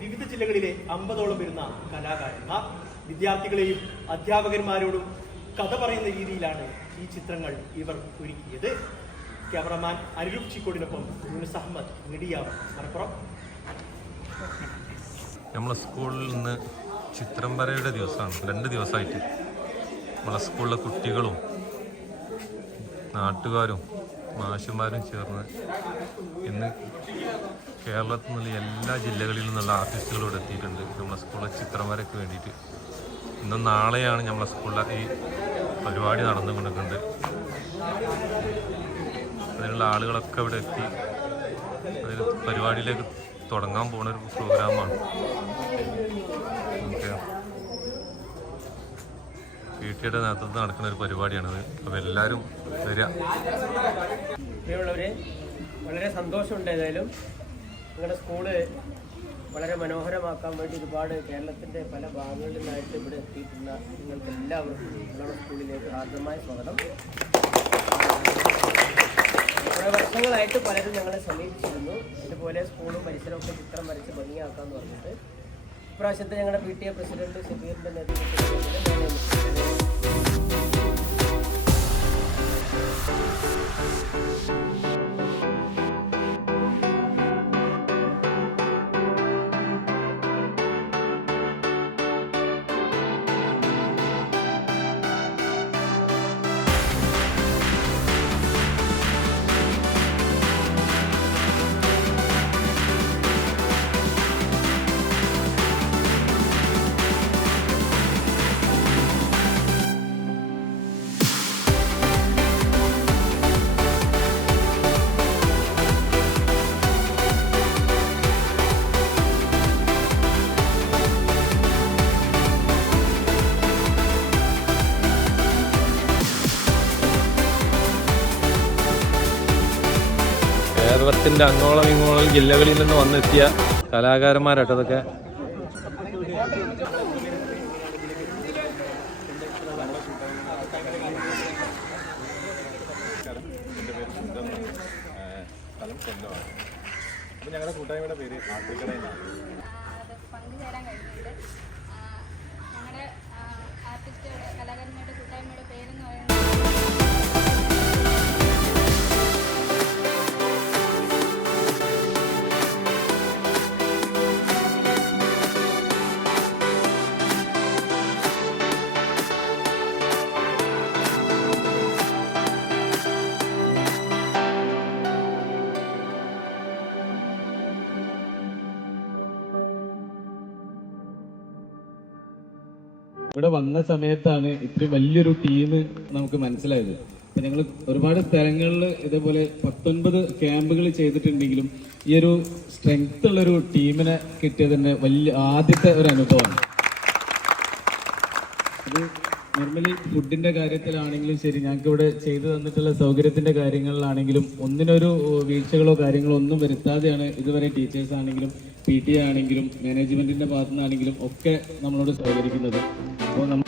വിവിധ ജില്ലകളിലെ 50ഓളം വരുന്ന കലാകാരന്മാർ വിദ്യാർത്ഥികളെയും അധ്യാപകന്മാരോടും കഥ പറയുന്ന രീതിയിലാണ് ഈ ചിത്രങ്ങൾ ഇവർ ഒരുക്കിയത്. ക്യാമറമാൻ അനിരുദ്ധ് ചിക്കോടിനൊപ്പം യൂനുസ് അഹമ്മദ്, മീഡിയ മലപ്പുറം. നമ്മളെ സ്കൂളിൽ നിന്ന് ചിത്രം വരയുടെ ദിവസമാണ്. 2 ദിവസമായിട്ട് നമ്മളെ സ്കൂളിലെ കുട്ടികളും നാട്ടുകാരും മാഷുമാരും ചേർന്ന് ഇന്ന് കേരളത്തിൽ നിന്നുള്ള എല്ലാ ജില്ലകളിൽ നിന്നുള്ള ആർട്ടിസ്റ്റുകളോട് എത്തിയിട്ടുണ്ട് നമ്മളെ സ്കൂളിലെ ചിത്രം വരയ്ക്ക് വേണ്ടിയിട്ട്. ഇന്നും നാളെയാണ് നമ്മളെ സ്കൂളിലെ ഈ പരിപാടി നടന്നുകൊണ്ടിരിക്കുന്നത്. അതിനുള്ള ആളുകളൊക്കെ ഇവിടെ എത്തി അതിൽ പരിപാടിയിലേക്ക് തുടങ്ങാൻ പോകുന്ന ഒരു പ്രോഗ്രാമാണ്. ഓക്കെ, PTയുടെ നേതൃത്വത്തിൽ നടക്കുന്ന ഒരു പരിപാടിയാണിത്. അപ്പോൾ എല്ലാവരും വരിക. പ്രിയമുള്ളവരെ, വളരെ സന്തോഷമുണ്ട്. ഏതായാലും നിങ്ങളുടെ സ്കൂള് വളരെ മനോഹരമാക്കാൻ വേണ്ടി ഒരുപാട് കേരളത്തിൻ്റെ പല ഭാഗങ്ങളിൽ നിന്നായിട്ട് ഇവിടെ എത്തിയിട്ടുള്ള നിങ്ങൾക്ക് എല്ലാവർക്കും നിങ്ങളുടെ സ്കൂളിലേക്ക് ഹാർദമായ സ്വാഗതം. കുറേ വർഷങ്ങളായിട്ട് പലരും ഞങ്ങളെ സമീപിച്ചിരുന്നു, ഇതുപോലെ സ്കൂളും പരിസരമൊക്കെ ചിത്രം വരച്ച് ഭംഗിയാക്കാമെന്ന് പറഞ്ഞിട്ട്. ഇപ്രാവശ്യത്തെ ഞങ്ങളുടെ PTA പ്രസിഡന്റ് ഷബീറിൻ്റെ നേതൃത്വത്തിൽ കേരളത്തിൻ്റെ അങ്ങോളം ഇങ്ങോളം ജില്ലകളിൽ നിന്ന് വന്നെത്തിയ കലാകാരന്മാരാട്ടതൊക്കെ. ഞങ്ങളുടെ കൂട്ടായ്മയുടെ പേര് ആർട്ടിക്കട എന്നാണ്. പങ്കുചേരാൻ കഴിഞ്ഞിട്ട് ഞങ്ങളുടെ ആർട്ടിസ്റ്റുകളുടെ കലാകാരന്മാരുടെ കൂട്ടായ്മയുടെ പേരെന്ന് പറയുന്നത് ഇവിടെ വന്ന സമയത്താണ് ഇത്രയും വലിയൊരു ടീം നമുക്ക് മനസ്സിലായത്. അപ്പം ഞങ്ങൾ ഒരുപാട് സ്ഥലങ്ങളിൽ ഇതേപോലെ 19 ക്യാമ്പുകൾ ചെയ്തിട്ടുണ്ടെങ്കിലും ഈ ഒരു സ്ട്രെങ്ത് ഉള്ളൊരു ടീമിനെ കിട്ടിയത് തന്നെ വലിയ ആദ്യത്തെ ഒരു അനുഭവമാണ്. അത് നോർമലി ഫുഡിൻ്റെ കാര്യത്തിലാണെങ്കിലും ശരി, ഞങ്ങൾക്ക് ഇവിടെ ചെയ്തു തന്നിട്ടുള്ള സൗകര്യത്തിൻ്റെ കാര്യങ്ങളിലാണെങ്കിലും ഒന്നിനൊരു വീഴ്ചകളോ കാര്യങ്ങളോ ഒന്നും വരുത്താതെയാണ് ഇതുവരെ ടീച്ചേഴ്സ് ആണെങ്കിലും PTA ആണെങ്കിലും മാനേജ്മെൻറ്റിൻ്റെ ഭാഗത്തു നിന്നാണെങ്കിലും ഒക്കെ നമ്മളോട് സഹകരിക്കുന്നത്. അപ്പോൾ നമ്മൾ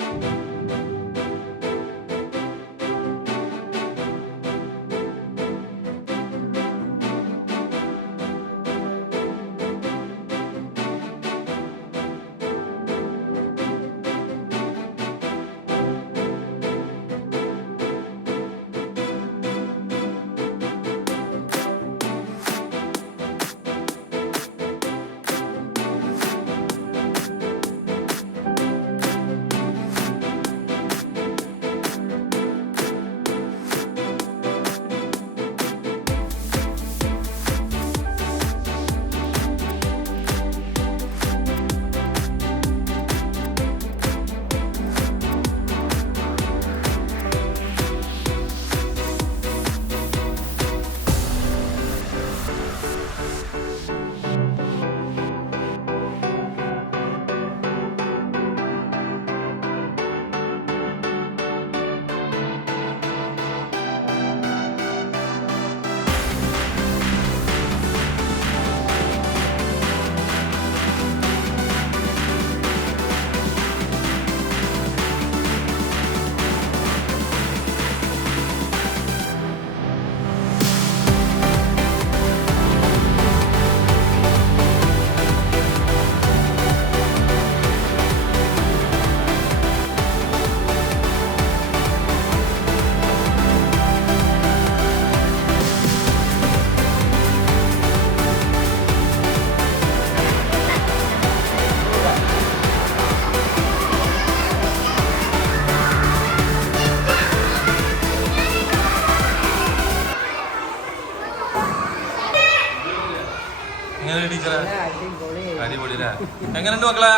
അടിപൊളിയല്ലേ? എങ്ങനെയുണ്ട് മക്കളെ?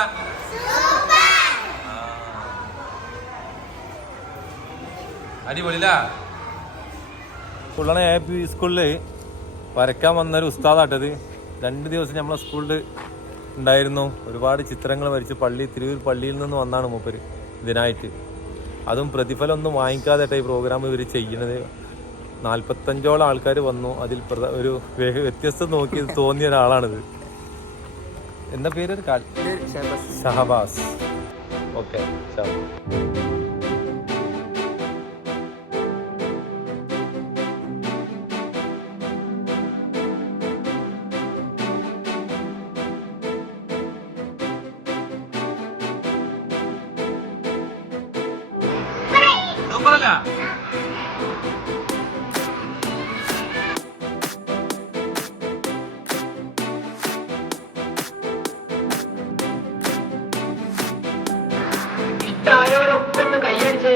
അടിപൊളിയല്ലേ? സ്കൂളിലാണ് AIP സ്കൂളിൽ വരയ്ക്കാൻ വന്നൊരു ഉസ്താദാട്ടത്. 2 ദിവസം നമ്മളെ സ്കൂളിൽ ഉണ്ടായിരുന്നു. ഒരുപാട് ചിത്രങ്ങൾ വരച്ച് തിരൂർ പള്ളിയിൽ നിന്ന് വന്നാണ് മൂപ്പര് ഇതിനായിട്ട്. അതും പ്രതിഫലം ഒന്നും വാങ്ങിക്കാതെ ഈ പ്രോഗ്രാം ഇവർ ചെയ്യുന്നത്. 45ഓളം ആൾക്കാർ വന്നു. അതിൽ ഒരു വ്യത്യസ്തം നോക്കി തോന്നിയ ഒരാളാണിത്. എന്താ പേര്? ഷഹബാസ്. ഓക്കെ, സൂപ്പറല്ല? കൈയടിച്ച്